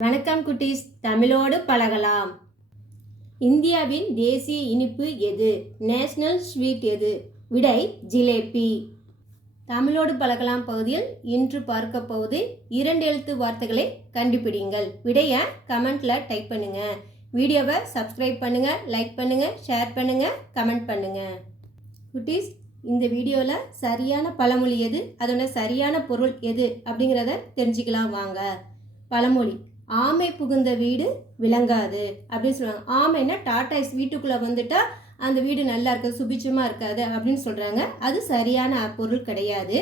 வணக்கம் குட்டீஸ், தமிழோடு பழகலாம். இந்தியாவின் தேசிய இனிப்பு எது? நேஷனல் ஸ்வீட் எது? விடை ஜிலேபி. தமிழோடு பழகலாம் பகுதியில் இன்று பார்க்க போவது 2 எழுத்து வார்த்தைகளை கண்டுபிடிங்கள். விடைய கமெண்ட்ல டைப் பண்ணுங்க. வீடியோவை சப்ஸ்கிரைப் பண்ணுங்க, லைக் பண்ணுங்க, ஷேர் பண்ணுங்க, கமெண்ட் பண்ணுங்க. குட்டீஸ், இந்த வீடியோவில் சரியான பழமொழி எது, அதோட சரியான பொருள் எது அப்படிங்கிறத தெரிஞ்சுக்கலாம் வாங்க. பழமொழி: ஆமை புகுந்த வீடு விளங்காது அப்படின்னு சொல்லுவாங்க. ஆமைன்னா டாட்டாய்ஸ் வீட்டுக்குள்ளே வந்துட்டா அந்த வீடு நல்லா இருக்காது, சுபிச்சமாக இருக்காது அப்படின்னு சொல்கிறாங்க. அது சரியான பொருள் கிடையாது.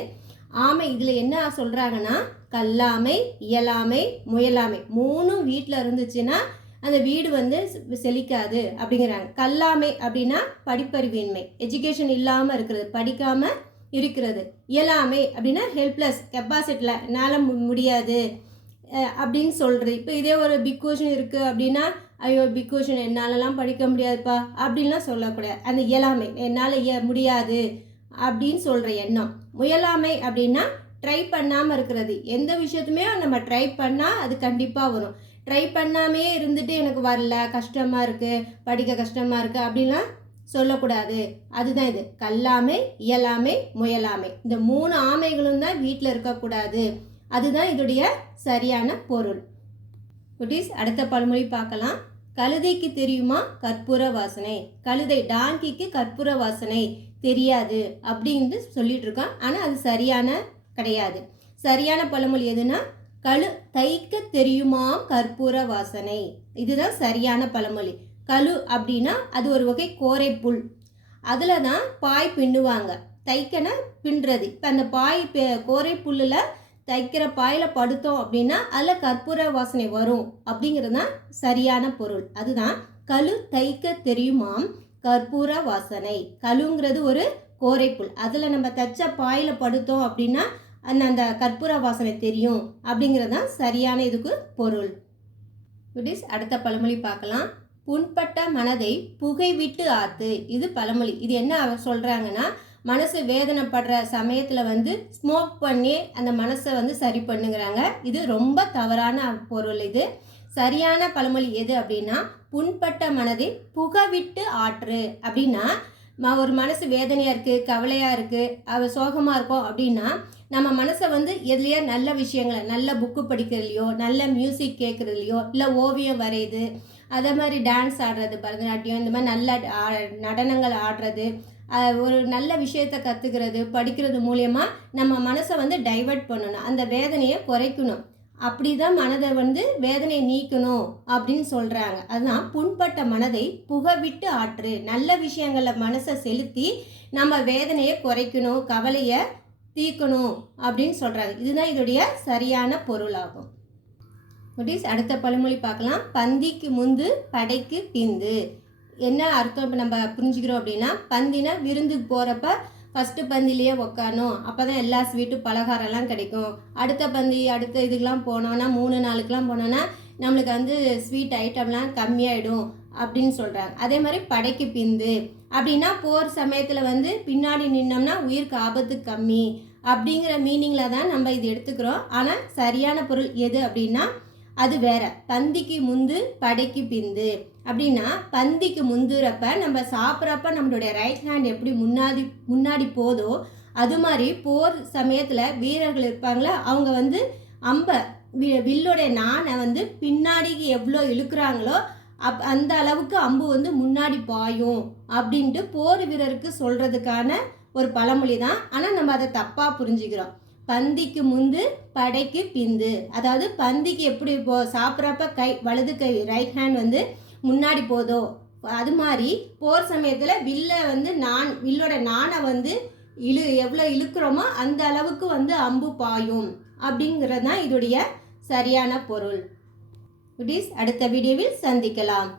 ஆமை இதில் என்ன சொல்கிறாங்கன்னா, கல்லாமை, இயலாமை, முயலாமை 3 வீட்டில் இருந்துச்சுன்னா அந்த வீடு செழிக்காது அப்படிங்கிறாங்க. கல்லாமை அப்படின்னா படிப்பறிவின்மை, எஜுகேஷன் இல்லாமல் இருக்கிறது, படிக்காமல் இருக்கிறது. இயலாமை அப்படின்னா ஹெல்ப்லெஸ், கெப்பாசிட்டியில் என்னால் முடியாது அப்படின்னு சொல்கிறது. இப்போ இதே ஒரு பிக் கொஷின் இருக்குது அப்படின்னா, ஐயோ பிக் கொஷின் என்னாலலாம் படிக்க முடியாதுப்பா அப்படின்லாம் சொல்லக்கூடாது. அந்த இயலாமை, என்னால் முடியாது அப்படின்னு சொல்கிற எண்ணம். முயலாமை அப்படின்னா ட்ரை பண்ணாமல் இருக்கிறது. எந்த விஷயத்துமே நம்ம ட்ரை பண்ணால் அது கண்டிப்பாக வரும். ட்ரை பண்ணாமே இருந்துட்டு எனக்கு வரல, கஷ்டமாக இருக்குது, படிக்க கஷ்டமாக இருக்குது அப்படின்லாம் சொல்லக்கூடாது. அதுதான் இது. கல்லாமை, இயலாமை, முயலாமை, இந்த 3 ஆமைகளும் தான் வீட்டில் இருக்கக்கூடாது. அதுதான் இதோடைய சரியான பொருள். குட்டீஸ், அடுத்த பழமொழி பார்க்கலாம். கழுதைக்கு தெரியுமா கற்பூர வாசனை? கழுதை, டாங்கிக்கு கற்பூர வாசனை தெரியாது அப்படின்னு சொல்லிட்டு இருக்கோம். ஆனால் அது சரியான கிடையாது. சரியான பழமொழி எதுனா, தைக்க தெரியுமா கற்பூர வாசனை. இதுதான் சரியான பழமொழி. கழு அப்படின்னா அது ஒரு வகை கோரை புல். அதில் தான் பாய் பின்னுவாங்க. தைக்கனா பின்னுறது. இப்போ அந்த பாய் கோரை புல்லில் தைக்கிற பாயில் படுத்தோம் அப்படின்னா அதில் கற்பூர வாசனை வரும் அப்படிங்கிறது தான் சரியான பொருள். அதுதான் கழு தைக்க தெரியுமாம் கற்பூர வாசனை. கழுங்கிறது ஒரு கோரைப்புல். அதில் நம்ம தைச்ச பாயில் படுத்தோம் அப்படின்னா அந்த கற்பூர வாசனை தெரியும் அப்படிங்கிறது தான் சரியான இதுக்கு பொருள். அடுத்த பழமொழி பார்க்கலாம். புண்பட்ட மனதை புகை விட்டு ஆத்து. இது பழமொழி. இது என்ன சொல்கிறாங்கன்னா, மனசு வேதனைப்படுற சமயத்தில் ஸ்மோக் பண்ணி அந்த மனசை சரி பண்ணுங்கிறாங்க. இது ரொம்ப தவறான பொருள். இது சரியான பழமொழி எது அப்படின்னா, புண்பட்ட மனதை புகவிட்டு ஆற்று. அப்படின்னா ஒரு மனசு வேதனையாக இருக்குது, கவலையாக இருக்குது, சோகமாக இருக்கும் அப்படின்னா நம்ம மனசை எதுலையோ நல்ல விஷயங்களை, நல்ல புக்கு படிக்கிறதுலையோ, நல்ல மியூசிக் கேட்குறதுலையோ, இல்லை ஓவியம் வரையுது, அதே மாதிரி டான்ஸ் ஆடுறது, பரதநாட்டியம், இந்த மாதிரி நல்ல நடனங்கள் ஆடுறது, ஒரு நல்ல விஷயத்தை கற்றுக்கிறது, படிக்கிறது மூலயமா நம்ம மனசை டைவர்ட் பண்ணணும், அந்த வேதனையை குறைக்கணும். அப்படி தான் மனதை வேதனையை நீக்கணும் அப்படின்னு சொல்கிறாங்க. அதுதான் புண்பட்ட மனதை புகவிட்டு ஆற்று. நல்ல விஷயங்களில் மனசை செலுத்தி நம்ம வேதனையை குறைக்கணும், கவலையை தீர்க்கணும் அப்படின்னு சொல்கிறாங்க. இதுதான் இதோடைய சரியான பொருளாகும். அடுத்த பழமொழி பார்க்கலாம். பந்திக்கு முந்து படைக்கு பிந்து. என்ன அர்த்தம் இப்போ நம்ம புரிஞ்சுக்கிறோம் அப்படின்னா, பந்தினா விருந்துக்கு போகிறப்ப ஃபஸ்ட்டு பந்திலேயே உக்காரணும், அப்போ தான் எல்லா ஸ்வீட்டு பலகாரம்லாம் கிடைக்கும். அடுத்த பந்தி, அடுத்த இதுக்கெலாம் போனோன்னா, 3 நாளுக்கெலாம் போனோன்னா நம்மளுக்கு ஸ்வீட் ஐட்டம்லாம் கம்மியாயிடும் அப்படின்னு சொல்கிறாங்க. அதே மாதிரி படைக்கு பிந்து அப்படின்னா போர் சமயத்தில் பின்னாடி நின்னோம்னா உயிருக்கு ஆபத்து கம்மி அப்படிங்கிற மீனிங்கில் தான் நம்ம இது எடுத்துக்கிறோம். ஆனால் சரியான பொருள் எது அப்படின்னா அது வேற. பந்திக்கு முந்து படைக்கு பிந்து அப்படின்னா, பந்திக்கு முந்துறப்ப நம்ம சாப்பிட்றப்ப நம்மளுடைய ரைட் ஹேண்ட் எப்படி முன்னாடி போதோ அது மாதிரி போர் சமயத்தில் வீரர்கள் இருப்பாங்களே, அவங்க அம்பை வில்லுடைய நாணை பின்னாடிக்கு எவ்வளோ இழுக்கிறாங்களோ அந்த அளவுக்கு அம்பு முன்னாடி பாயும் அப்படின்ட்டு போர் வீரருக்கு சொல்கிறதுக்கான ஒரு பழமொழி தான். ஆனால் நம்ம அதை தப்பாக புரிஞ்சுக்கிறோம். பந்திக்கு முந்து படைக்கு பிந்து, அதாவது பந்திக்கு எப்படி சாப்பிட்றப்ப வலது கை ரைட் ஹேண்ட் முன்னாடி போதோ அது மாதிரி போர் சமயத்தில் வில்லோட நாணை எவ்வளோ இழுக்கிறோமோ அந்த அளவுக்கு அம்பு பாயும் அப்படிங்கிறது தான் இதோடைய சரியான பொருள். அடுத்த வீடியோவில் சந்திக்கலாம்.